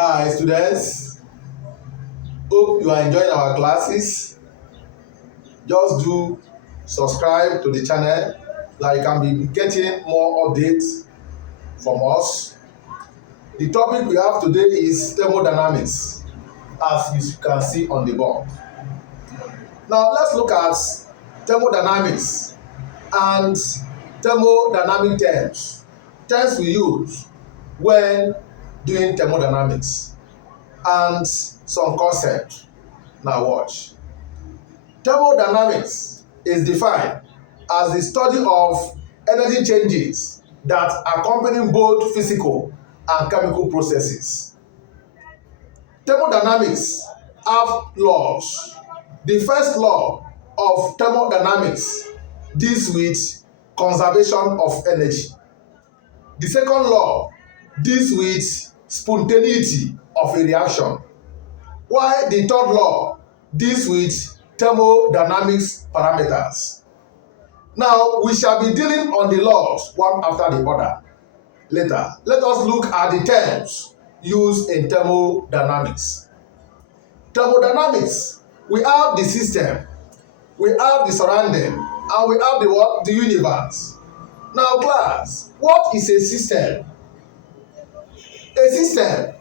Hi students, hope you are enjoying our classes. Just do subscribe to the channel so that you can be getting more updates from us. The topic we have today is thermodynamics, as you can see on the board. Now let's look at thermodynamics and thermodynamic terms we use when doing thermodynamics, and some concepts. Now watch. Thermodynamics is defined as the study of energy changes that accompany both physical and chemical processes. Thermodynamics have laws. The first law of thermodynamics deals with conservation of energy. The second law deals with spontaneity of a reaction, while the third law deals with thermodynamics parameters. Now, we shall be dealing on the laws one after the other later. Let us look at the terms used in thermodynamics. Thermodynamics, we have the system, we have the surrounding, and we have the what? The universe. Now, class, what is a system? A system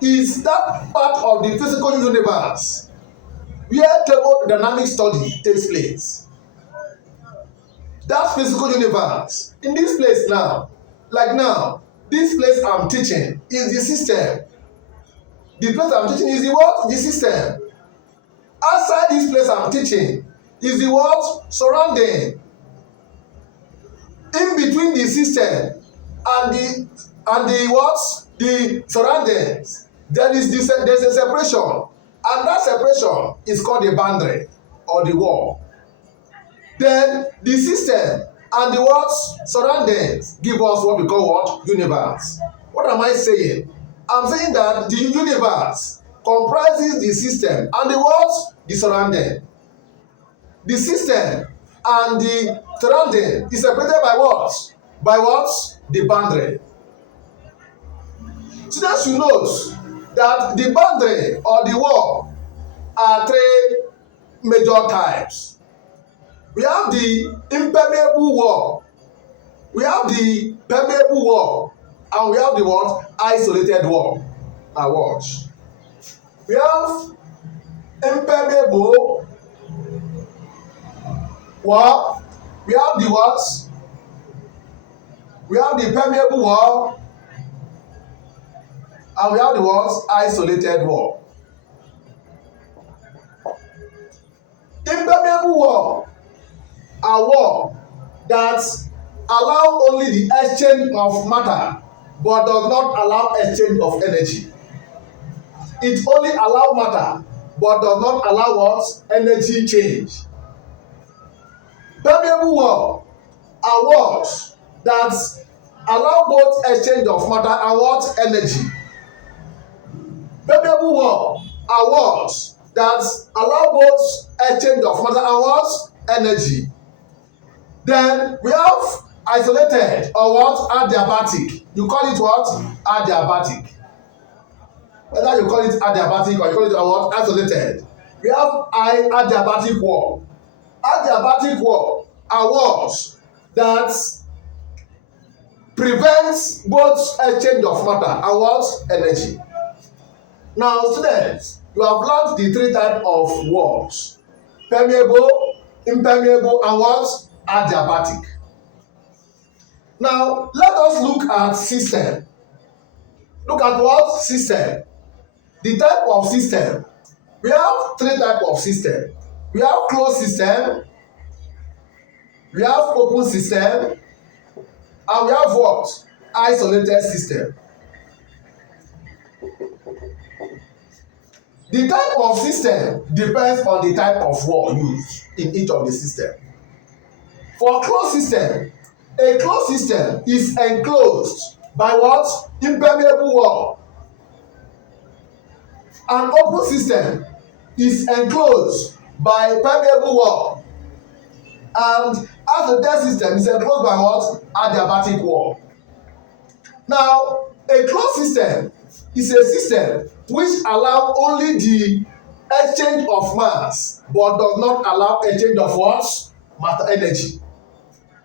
is that part of the physical universe where thermodynamic study takes place. That physical universe, in this place now, like now, this place I'm teaching is the system. The place I'm teaching is the what? The system. Outside this place I'm teaching is the what? Surrounding. In between the system and the what? The surroundings, there's a separation, and that separation is called the boundary or the wall. Then the system and the what? Surroundings give us what we call what? Universe. What am I saying? I'm saying that the universe comprises the system and the what? The surrounding. The system and the surrounding is separated by what? By what? The boundary. Students should note that the boundary or the wall are three major types. We have the impermeable wall, we have the permeable wall, and we have the what? Isolated wall. Now watch. We have impermeable wall, we have the what? We have the permeable wall, and we have the what? Isolated wall. Impermeable wall are wall that allow only the exchange of matter but does not allow exchange of energy. It only allow matter but does not allow what? Energy change. Permeable wall are walls that allow both exchange of matter and what? Energy. Permeable wall are walls that allow both exchange of matter and what? Energy. Then we have isolated or what? Adiabatic. You call it what? Adiabatic. Whether you call it adiabatic or you call it what? Isolated. We have adiabatic wall. Adiabatic wall are walls that prevents both exchange of matter and what? Energy. Now, students, you have learned the three types of walls: permeable, impermeable, and what? Adiabatic. Now, let us look at system. Look at what? System. The type of system. We have three types of system. We have closed system, we have open system, and we have what? Isolated system. The type of system depends on the type of wall used in each of the system. For a closed system is enclosed by what? Impermeable wall. An open system is enclosed by permeable wall. And isolated system is enclosed by what? Adiabatic wall. Now, a closed system is a system which allows only the exchange of mass but does not allow exchange of what? Matter energy.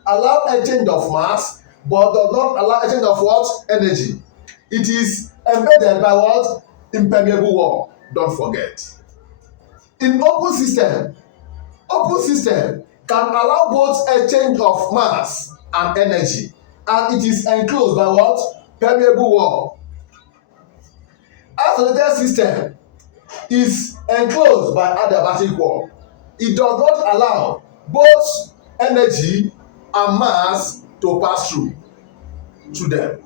Allow exchange of mass but does not allow exchange of what? Energy. It is embedded by what? Impermeable wall. Don't forget. In open system can allow both exchange of mass and energy, and it is enclosed by what? Permeable wall. Isolated system is enclosed by adiabatic wall. It does not allow both energy and mass to pass through them.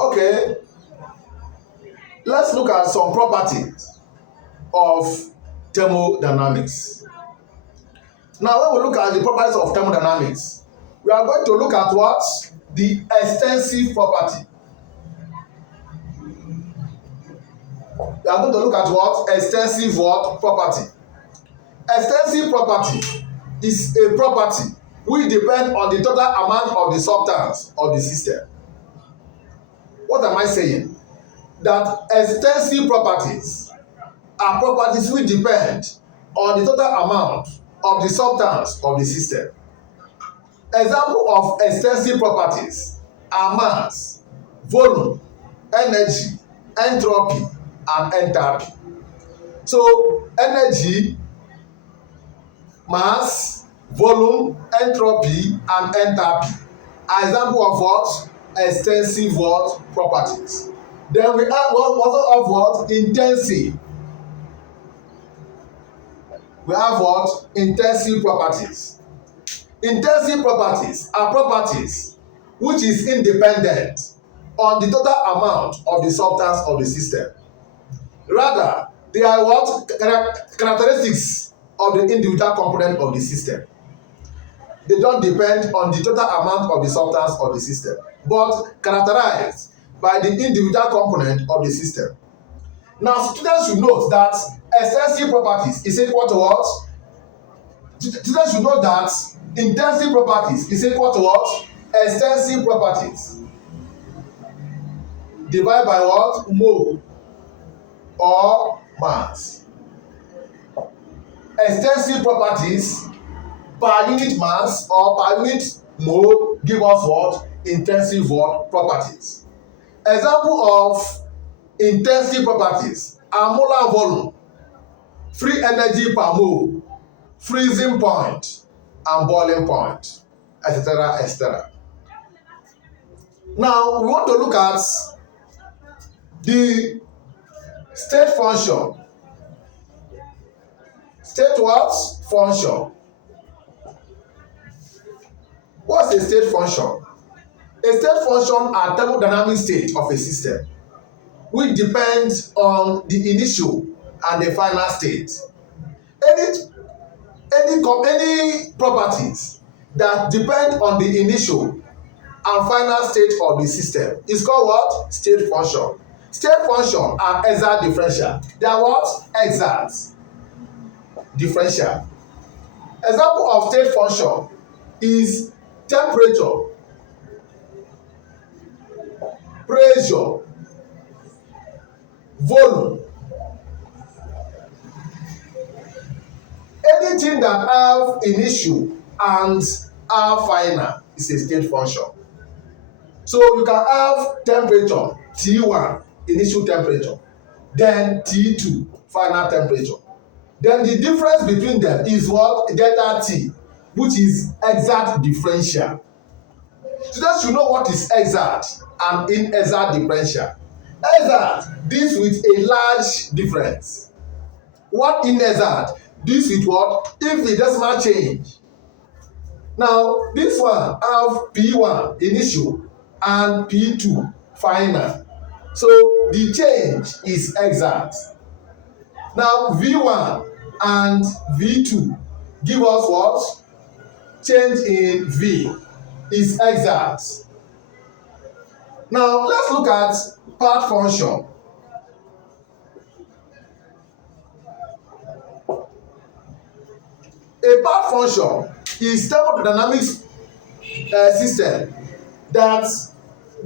Okay, let's look at some properties of thermodynamics. Now, when we look at the properties of thermodynamics, we are going to look at what? The extensive property. We are going to look at what? Extensive what? Property. Extensive property is a property which depends on the total amount of the substance of the system. What am I saying? That extensive properties are properties which depend on the total amount of the substance of the system. Example of extensive properties are mass, volume, energy, entropy, and enthalpy. So energy, mass, volume, entropy, and enthalpy are example of what? Extensive what? Properties. Then we have also of what? Intensive. We have what? Intensive properties. Intensive properties are properties which is independent on the total amount of the substance of the system. Rather, they are what? Characteristics of the individual component of the system. They don't depend on the total amount of the substance of the system, but characterized by the individual component of the system. Now, students should note that extensive properties is equal to what? Students should note that intensive properties is equal to what? Extensive properties. Divided by what? Mole or mass. Extensive properties per unit mass or per unit mole give us what? Intensive what? Properties. Example of intensive properties are molar volume, free energy per mole, freezing point, and boiling point, etc., etc. Now, we want to look at the state function. State what? Function. What's a state function? A state function are thermodynamic state of a system which depends on the initial and the final state. Any properties that depend on the initial and final state of the system is called what? State function. State function are exact differential. They are what? Exact differential. Example of state function is temperature, pressure, volume. Anything that have initial and have final is a state function. So you can have temperature T1, initial temperature, then T2, final temperature. Then the difference between them is what? Delta T, which is exact differential. Students should know what is exact and inexact differential. Exact deals with a large difference. What inexact deals with what? If the decimal change. Now, this one have P1 initial and P2 final. So the change is exact. Now, V1 and V2 give us what? Change in V is exact. Now, let's look at part function. A part function is thermodynamics system that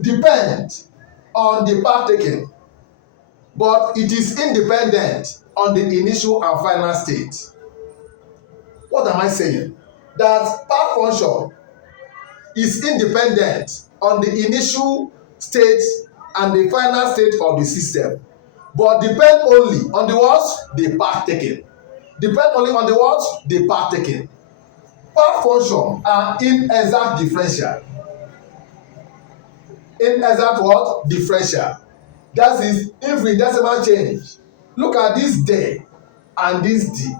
depend on the path taken, but it is independent on the initial and final state. What am I saying? That path function is independent on the initial state and the final state of the system, but depend only on the what? The path taken. Depend only on the what? The path taken. Path function are inexact differential. Inexact what? Differential. That is infinitesimal change. Look at this day and this d.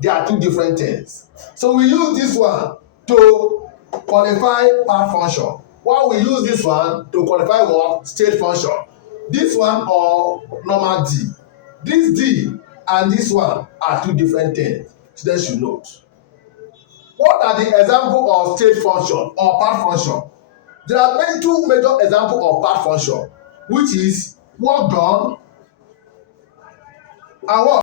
They are two different things. So we use this one to qualify path function, while we use this one to qualify what? State function. This one or normal d. This d and this one are two different things. Students should note. What are the examples of state function or path function? There are two major examples of path function, which is work done and what?